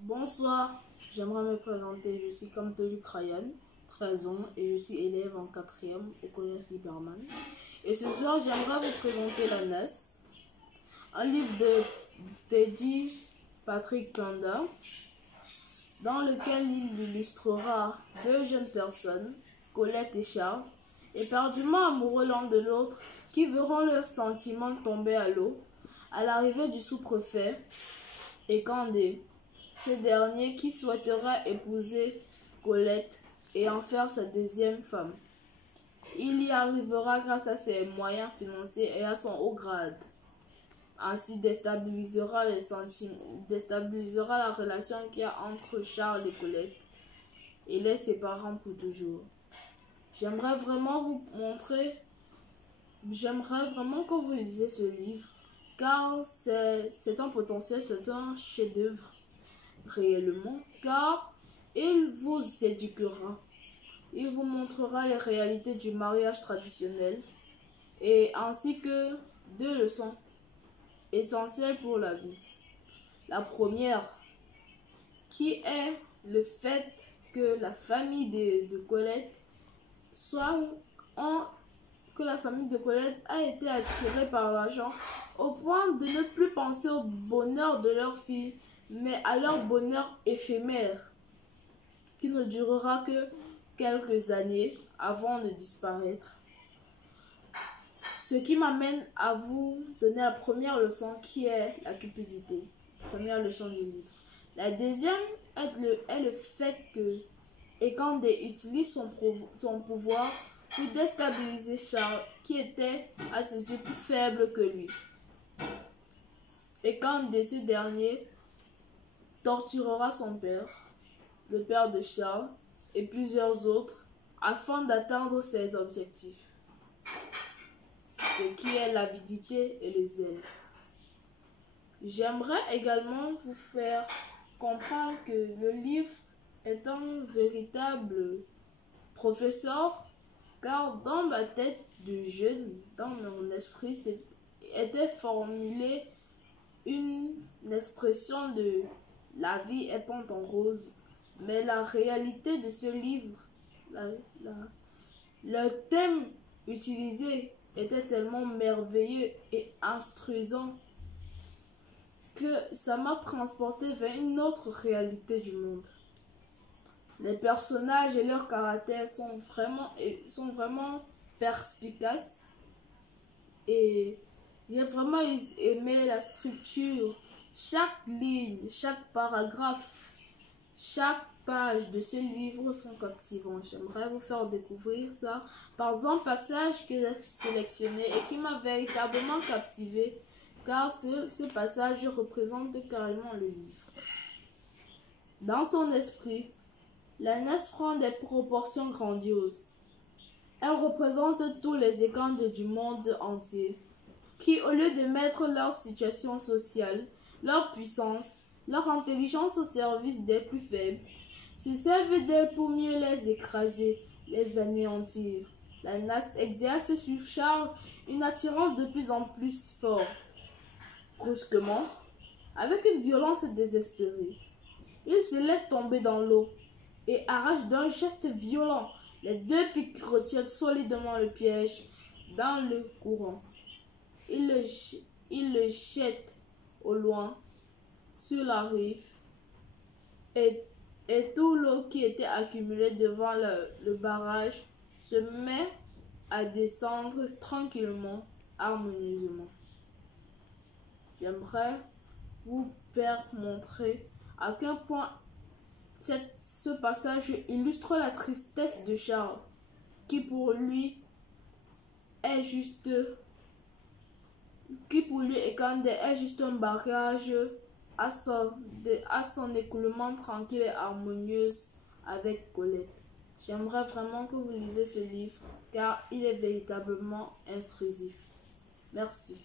Bonsoir, j'aimerais me présenter. Je suis Kamtolu Krayan, 13 ans, et je suis élève en 4e au collège Liberman. Et ce soir, j'aimerais vous présenter La NES, un livre de Teddy Patrick Panda, dans lequel il illustrera deux jeunes personnes, Colette et Charles, éperdument amoureux l'un de l'autre, qui verront leurs sentiments tomber à l'eau à l'arrivée du sous-préfet et Candé. Ce dernier qui souhaitera épouser Colette et en faire sa deuxième femme. Il y arrivera grâce à ses moyens financiers et à son haut grade. Ainsi déstabilisera la relation qu'il y a entre Charles et Colette et les séparant pour toujours. J'aimerais vraiment que vous lisiez ce livre, car c'est un potentiel, c'est un chef-d'œuvre réellement, car il vous éduquera, il vous montrera les réalités du mariage traditionnel et ainsi que deux leçons essentielles pour la vie. La première, qui est le fait que la famille de Colette a été attirée par l'argent au point de ne plus penser au bonheur de leur fille, mais à leur bonheur éphémère, qui ne durera que quelques années avant de disparaître. Ce qui m'amène à vous donner la première leçon, qui est la cupidité. Première leçon du livre. La deuxième est le fait que Ekande utilise son pouvoir pour déstabiliser Charles, qui était à ses yeux plus faible que lui. Ekande, ce dernier, torturera son père, le père de Charles, et plusieurs autres, afin d'atteindre ses objectifs, ce qui est l'avidité et le zèle. J'aimerais également vous faire comprendre que le livre est un véritable professeur, car dans ma tête de jeune, dans mon esprit, était formulée une expression de la vie est peinte en rose, mais la réalité de ce livre, le thème utilisé était tellement merveilleux et instruisant que ça m'a transporté vers une autre réalité du monde. Les personnages et leurs caractères sont vraiment perspicaces et j'ai vraiment aimé la structure. Chaque ligne, chaque paragraphe, chaque page de ce livre sont captivants. J'aimerais vous faire découvrir ça par un passage que j'ai sélectionné et qui m'a véritablement captivé, car ce passage représente carrément le livre. Dans son esprit, la NES prend des proportions grandioses. Elle représente tous les Ekande du monde entier, qui, au lieu de mettre leur situation sociale, leur puissance, leur intelligence au service des plus faibles, se servent d'elles pour mieux les écraser, les anéantir. La NES exerce sur Charles une attirance de plus en plus forte. Brusquement, avec une violence désespérée, il se laisse tomber dans l'eau et arrache d'un geste violent les deux pics qui retiennent solidement le piège dans le courant. Il le jette au loin sur la rive et toute l'eau qui était accumulée devant le barrage se met à descendre tranquillement, harmonieusement. J'aimerais vous faire montrer à quel point ce passage illustre la tristesse de Charles, qui pour lui est juste un barrage à son écoulement tranquille et harmonieuse avec Colette. J'aimerais vraiment que vous lisiez ce livre, car il est véritablement instruisif. Merci.